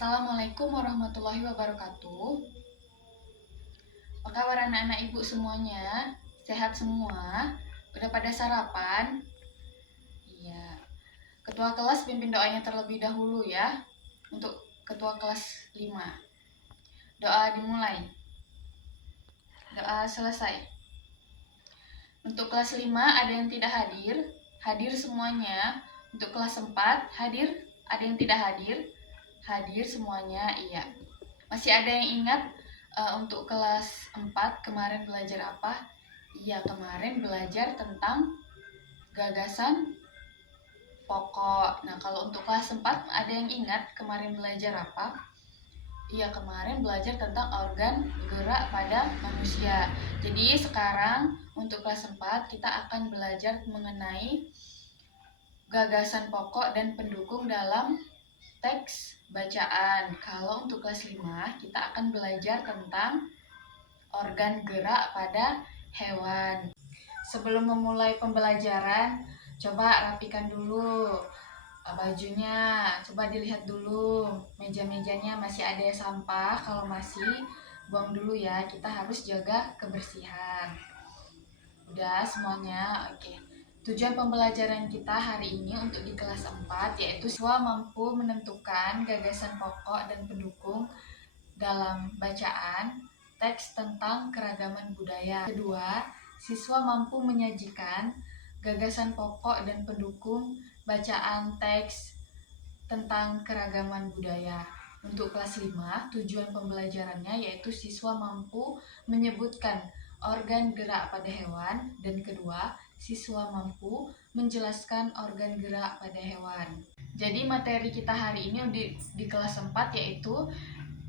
Assalamualaikum warahmatullahi wabarakatuh. Apa kabar anak-anak ibu semuanya? Sehat semua? Udah pada sarapan? Iya. Ketua kelas pimpin doanya terlebih dahulu ya. Untuk ketua kelas 5. Doa dimulai. Doa selesai. Untuk kelas 5 ada yang tidak hadir? Hadir semuanya. Untuk kelas 4 hadir? Ada yang tidak hadir? Hadir semuanya, iya. Masih ada yang ingat untuk kelas 4 kemarin belajar apa? Iya, kemarin belajar tentang gagasan pokok. Nah, kalau untuk kelas 4 ada yang ingat kemarin belajar apa? Iya, kemarin belajar tentang organ gerak pada manusia. Jadi sekarang untuk kelas 4 kita akan belajar mengenai gagasan pokok dan pendukung dalam teks bacaan. Kalau untuk kelas 5 kita akan belajar tentang organ gerak pada hewan. Sebelum memulai pembelajaran, coba rapikan dulu bajunya, coba dilihat dulu meja-mejanya masih ada sampah. Kalau masih, buang dulu ya, kita harus jaga kebersihan. Udah semuanya? Oke. Tujuan pembelajaran kita hari ini untuk di kelas 4 yaitu siswa mampu menentukan gagasan pokok dan pendukung dalam bacaan teks tentang keragaman budaya. Kedua, siswa mampu menyajikan gagasan pokok dan pendukung bacaan teks tentang keragaman budaya. Untuk kelas 5, tujuan pembelajarannya yaitu siswa mampu menyebutkan organ gerak pada hewan, dan kedua, siswa mampu menjelaskan organ gerak pada hewan. Jadi materi kita hari ini di kelas 4 yaitu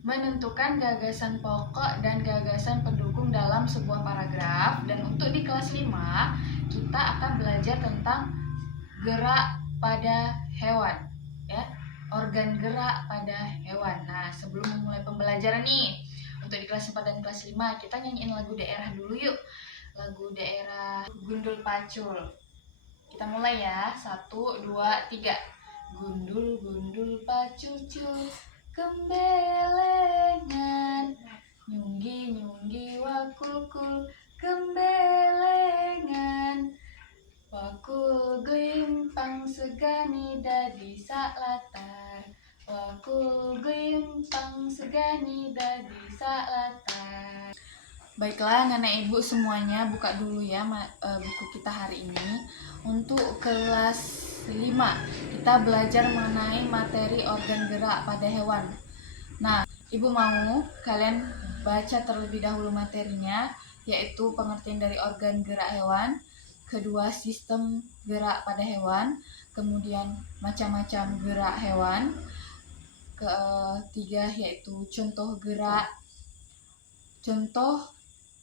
menentukan gagasan pokok dan gagasan pendukung dalam sebuah paragraf. Dan untuk di kelas 5 kita akan belajar tentang gerak pada hewan ya, organ gerak pada hewan. Nah, sebelum memulai pembelajaran nih untuk di kelas 4 dan kelas 5, kita nyanyiin lagu daerah dulu yuk. Lagu daerah Gundul Pacul. Kita mulai ya. 1, 2, 3. Gundul gundul pacul-cul gembelengan, nyunggi nyunggi wakul-kul gembelengan, wakul glimpang segani dadi sak latar, wakul glimpang segani dadi sak latar. Baiklah anak-anak ibu semuanya, buka dulu ya buku kita hari ini. Untuk kelas 5 kita belajar mengenai materi organ gerak pada hewan. Nah, ibu mau kalian baca terlebih dahulu materinya, yaitu pengertian dari organ gerak hewan, kedua sistem gerak pada hewan, kemudian macam-macam gerak hewan, ketiga yaitu contoh gerak, contoh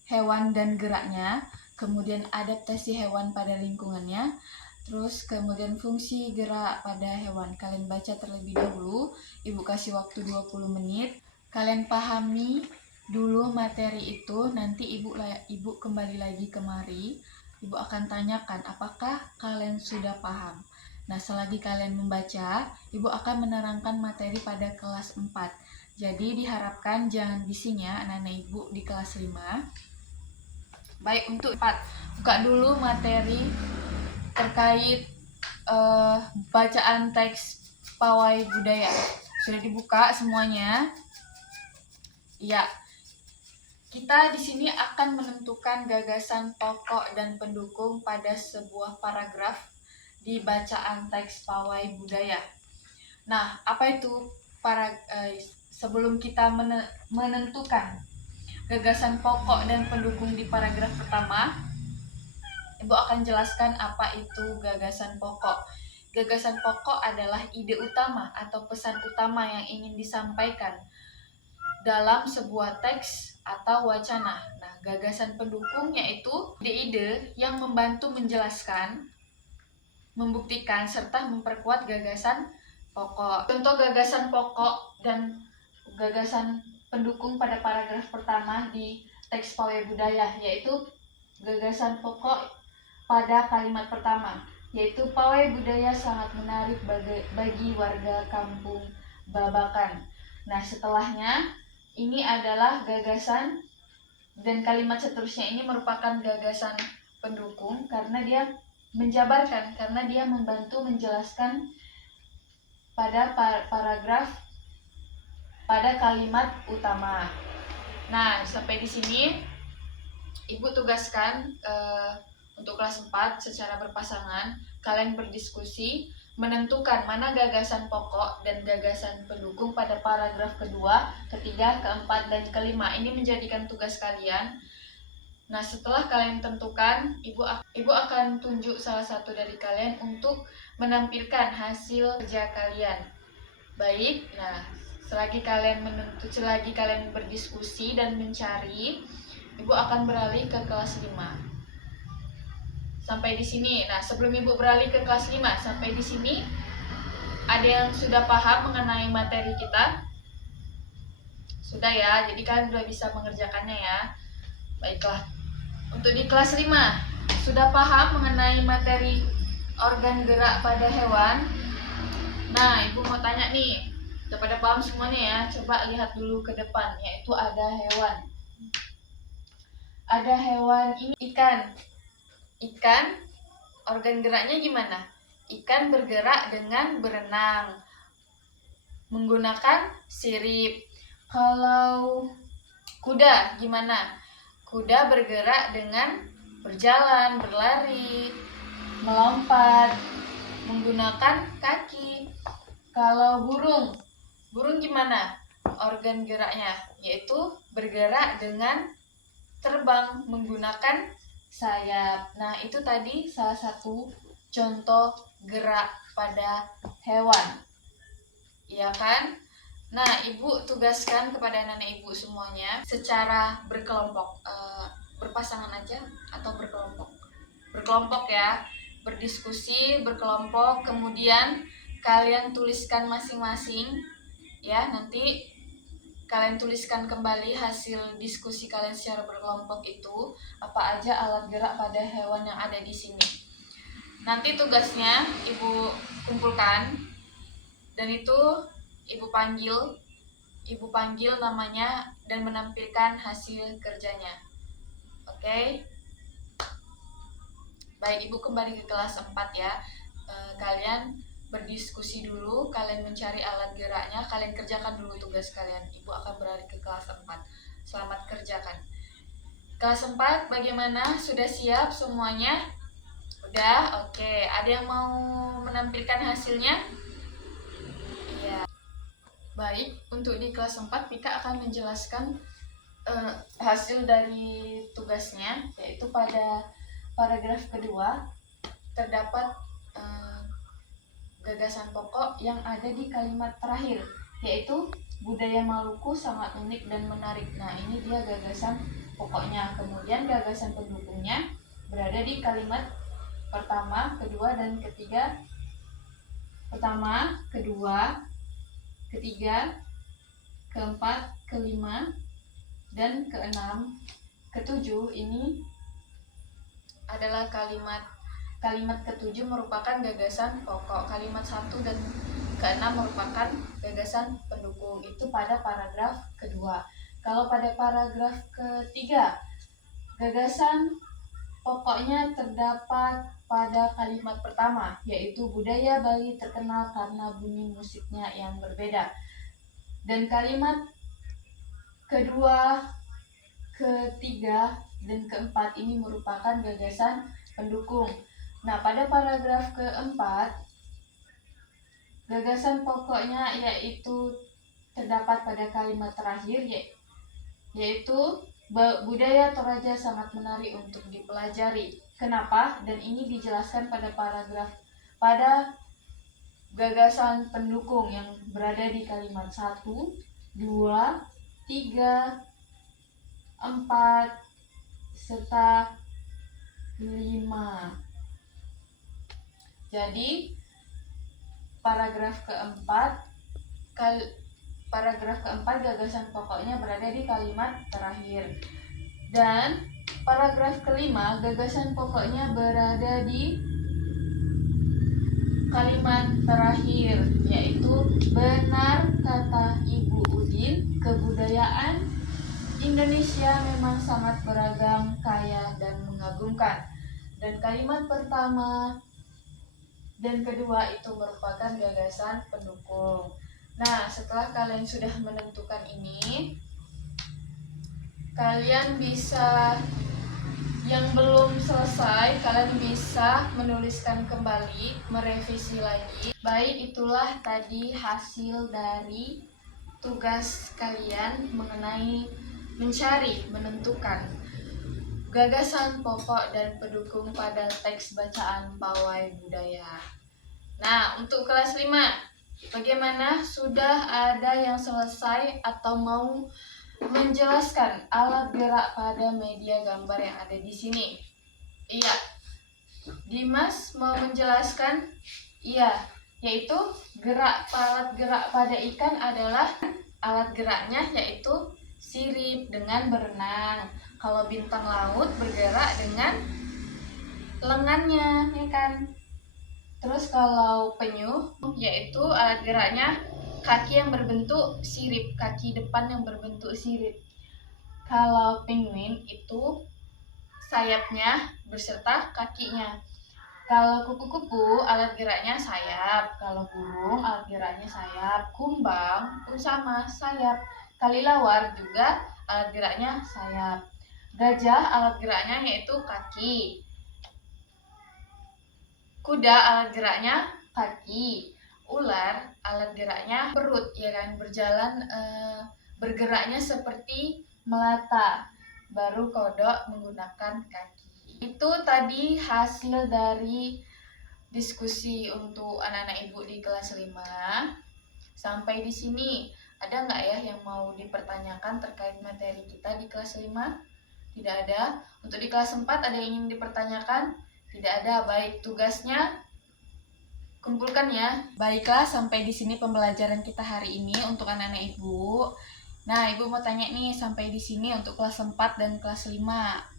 hewan dan geraknya, kemudian adaptasi hewan pada lingkungannya, terus kemudian fungsi gerak pada hewan. Kalian baca terlebih dahulu, ibu kasih waktu 20 menit. Kalian pahami dulu materi itu, nanti ibu kembali lagi kemari. Ibu akan tanyakan apakah kalian sudah paham. Nah, selagi kalian membaca, ibu akan menerangkan materi pada kelas 4. Jadi diharapkan jangan bising ya anak-anak ibu di kelas 5. Baik, untuk 4, buka dulu materi terkait bacaan teks pawai budaya. Sudah dibuka semuanya? Iya. Kita di sini akan menentukan gagasan pokok dan pendukung pada sebuah paragraf di bacaan teks pawai budaya. Nah, apa itu sebelum kita menentukan gagasan pokok dan pendukung di paragraf pertama, ibu akan jelaskan apa itu gagasan pokok. Gagasan pokok adalah ide utama atau pesan utama yang ingin disampaikan dalam sebuah teks atau wacana. Nah, gagasan pendukung yaitu ide-ide yang membantu menjelaskan, membuktikan, serta memperkuat gagasan pokok. Contoh gagasan pokok dan gagasan pendukung pada paragraf pertama di teks pawai budaya, yaitu gagasan pokok pada kalimat pertama, yaitu pawai budaya sangat menarik bagi warga kampung Babakan. Nah, setelahnya ini adalah gagasan, dan kalimat seterusnya ini merupakan gagasan pendukung karena dia menjabarkan, karena dia membantu menjelaskan pada paragraf pada kalimat utama. Nah, sampai di sini Ibu tugaskan untuk kelas 4 secara berpasangan kalian berdiskusi menentukan mana gagasan pokok dan gagasan pendukung pada paragraf kedua, ketiga, keempat, dan kelima. Ini menjadikan tugas kalian. Nah, setelah kalian tentukan, Ibu akan tunjuk salah satu dari kalian untuk menampilkan hasil kerja kalian. Baik, nah selagi kalian berdiskusi dan mencari, Ibu akan beralih ke kelas 5. Sampai di sini. Nah, sebelum Ibu beralih ke kelas 5, sampai di sini ada yang sudah paham mengenai materi kita? Sudah ya, jadi kalian sudah bisa mengerjakannya ya. Baiklah. Untuk di kelas 5, sudah paham mengenai materi organ gerak pada hewan? Nah, Ibu mau tanya nih, udah pada paham semuanya ya? Coba lihat dulu ke depan, yaitu ada hewan. Ada hewan ini ikan. Ikan, organ geraknya gimana? Ikan bergerak dengan berenang, menggunakan sirip. Kalau kuda gimana? Kuda bergerak dengan berjalan, berlari, melompat, menggunakan kaki. Kalau burung gimana? Organ geraknya yaitu bergerak dengan terbang menggunakan sayap. Nah, itu tadi salah satu contoh gerak pada hewan. Iya kan? Nah, Ibu tugaskan kepada anak-anak Ibu semuanya secara berkelompok, berpasangan aja atau berkelompok. Berkelompok ya, berdiskusi, berkelompok, kemudian kalian tuliskan masing-masing ya, nanti kalian tuliskan kembali hasil diskusi kalian secara berkelompok itu, apa aja alat gerak pada hewan yang ada di sini. Nanti tugasnya Ibu kumpulkan dan itu Ibu panggil namanya dan menampilkan hasil kerjanya. Oke? Baik, Ibu kembali ke kelas 4 ya. Kalian berdiskusi dulu, kalian mencari alat geraknya, kalian kerjakan dulu tugas kalian. Ibu akan beralih ke kelas 4. Selamat kerjakan. Kelas 4 bagaimana? Sudah siap semuanya? Udah? Oke. Ada yang mau menampilkan hasilnya? Iya. Baik, untuk di kelas 4 Pika akan menjelaskan hasil dari tugasnya, yaitu pada paragraf kedua terdapat gagasan pokok yang ada di kalimat terakhir, yaitu budaya Maluku sangat unik dan menarik. Nah, ini dia gagasan pokoknya. Kemudian gagasan pendukungnya berada di kalimat pertama, kedua, dan ketiga. Pertama, kedua, ketiga, keempat, kelima, dan keenam. Ketujuh ini adalah kalimat ketujuh merupakan gagasan pokok. Kalimat 1 dan keenam merupakan gagasan pendukung. Itu pada paragraf kedua. Kalau pada paragraf ketiga, gagasan pokoknya terdapat pada kalimat pertama, yaitu budaya Bali terkenal karena bunyi musiknya yang berbeda. Dan kalimat kedua, ketiga, dan keempat ini merupakan gagasan pendukung. Nah, pada paragraf keempat, gagasan pokoknya yaitu terdapat pada kalimat terakhir, yaitu budaya Toraja sangat menarik untuk dipelajari. Kenapa? Dan ini dijelaskan pada gagasan pendukung yang berada di kalimat 1, 2, 3, 4, serta 5. Jadi paragraf keempat gagasan pokoknya berada di kalimat terakhir, dan paragraf kelima gagasan pokoknya berada di kalimat terakhir, yaitu benar kata Ibu Udin, kebudayaan Indonesia memang sangat beragam, kaya, dan mengagumkan. Dan kalimat pertama dan kedua itu merupakan gagasan pendukung. Nah, setelah kalian sudah menentukan ini, kalian bisa, yang belum selesai, kalian bisa menuliskan kembali, merevisi lagi. Baik, itulah tadi hasil dari tugas kalian mengenai mencari, menentukan gagasan pokok dan pendukung pada teks bacaan pawai budaya. Nah, untuk kelas 5, bagaimana? Sudah ada yang selesai atau mau menjelaskan alat gerak pada media gambar yang ada di sini? Iya. Dimas mau menjelaskan? Iya, yaitu alat gerak pada ikan adalah alat geraknya yaitu sirip dengan berenang. Kalau bintang laut bergerak dengan lengannya, ya kan? Terus kalau penyu yaitu alat geraknya kaki yang berbentuk sirip, kaki depan yang berbentuk sirip. Kalau penguin itu sayapnya beserta kakinya. Kalau kupu-kupu alat geraknya sayap, kalau burung alat geraknya sayap, kumbang pun sama sayap, kelelawar juga alat geraknya sayap. Gajah alat geraknya yaitu kaki. Kuda alat geraknya kaki. Ular alat geraknya perut, ya kan, berjalan bergeraknya seperti melata. Baru kodok menggunakan kaki. Itu tadi hasil dari diskusi untuk anak-anak ibu di kelas 5. Sampai di sini ada nggak ya yang mau dipertanyakan terkait materi kita di kelas 5? Tidak ada. Untuk di kelas 4 ada yang ingin dipertanyakan? Tidak ada. Baik, tugasnya kumpulkan ya. Baiklah, sampai di sini pembelajaran kita hari ini untuk anak-anak ibu. Nah, ibu mau tanya nih, sampai di sini untuk kelas 4 dan kelas 5,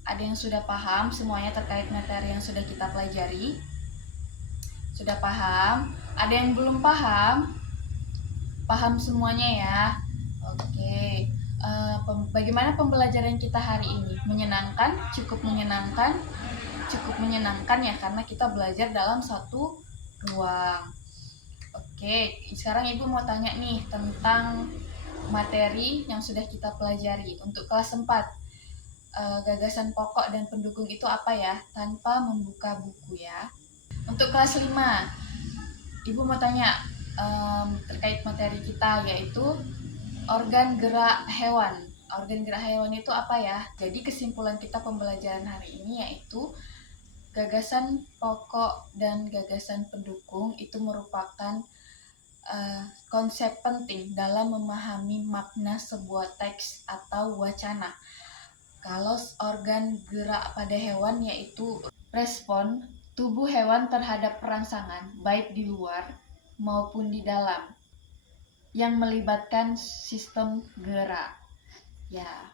ada yang sudah paham semuanya terkait materi yang sudah kita pelajari? Sudah paham? Ada yang belum paham? Paham semuanya ya? Oke. Bagaimana pembelajaran kita hari ini? Menyenangkan? Cukup menyenangkan? Cukup menyenangkan ya, karena kita belajar dalam satu ruang. Oke, sekarang ibu mau tanya nih tentang materi yang sudah kita pelajari. Untuk kelas 4, gagasan pokok dan pendukung itu apa ya? Tanpa membuka buku ya. Untuk kelas 5, ibu mau tanya terkait materi kita, yaitu organ gerak hewan. Organ gerak hewan itu apa ya? Jadi kesimpulan kita pembelajaran hari ini yaitu gagasan pokok dan gagasan pendukung itu merupakan konsep penting dalam memahami makna sebuah teks atau wacana. Kalau organ gerak pada hewan yaitu respon tubuh hewan terhadap perangsangan baik di luar maupun di dalam yang melibatkan sistem gerak. Ya.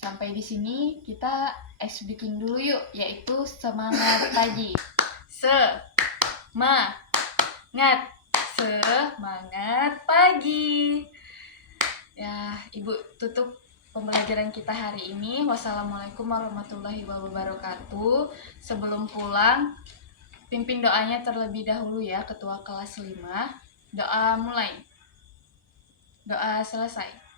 Sampai di sini kita speaking dulu yuk, yaitu semangat pagi. Semangat pagi. Ya, Ibu tutup pembelajaran kita hari ini. Wassalamualaikum warahmatullahi wabarakatuh. Sebelum pulang, pimpin doanya terlebih dahulu ya, Ketua kelas 5. Doa mulai. Doa selesai.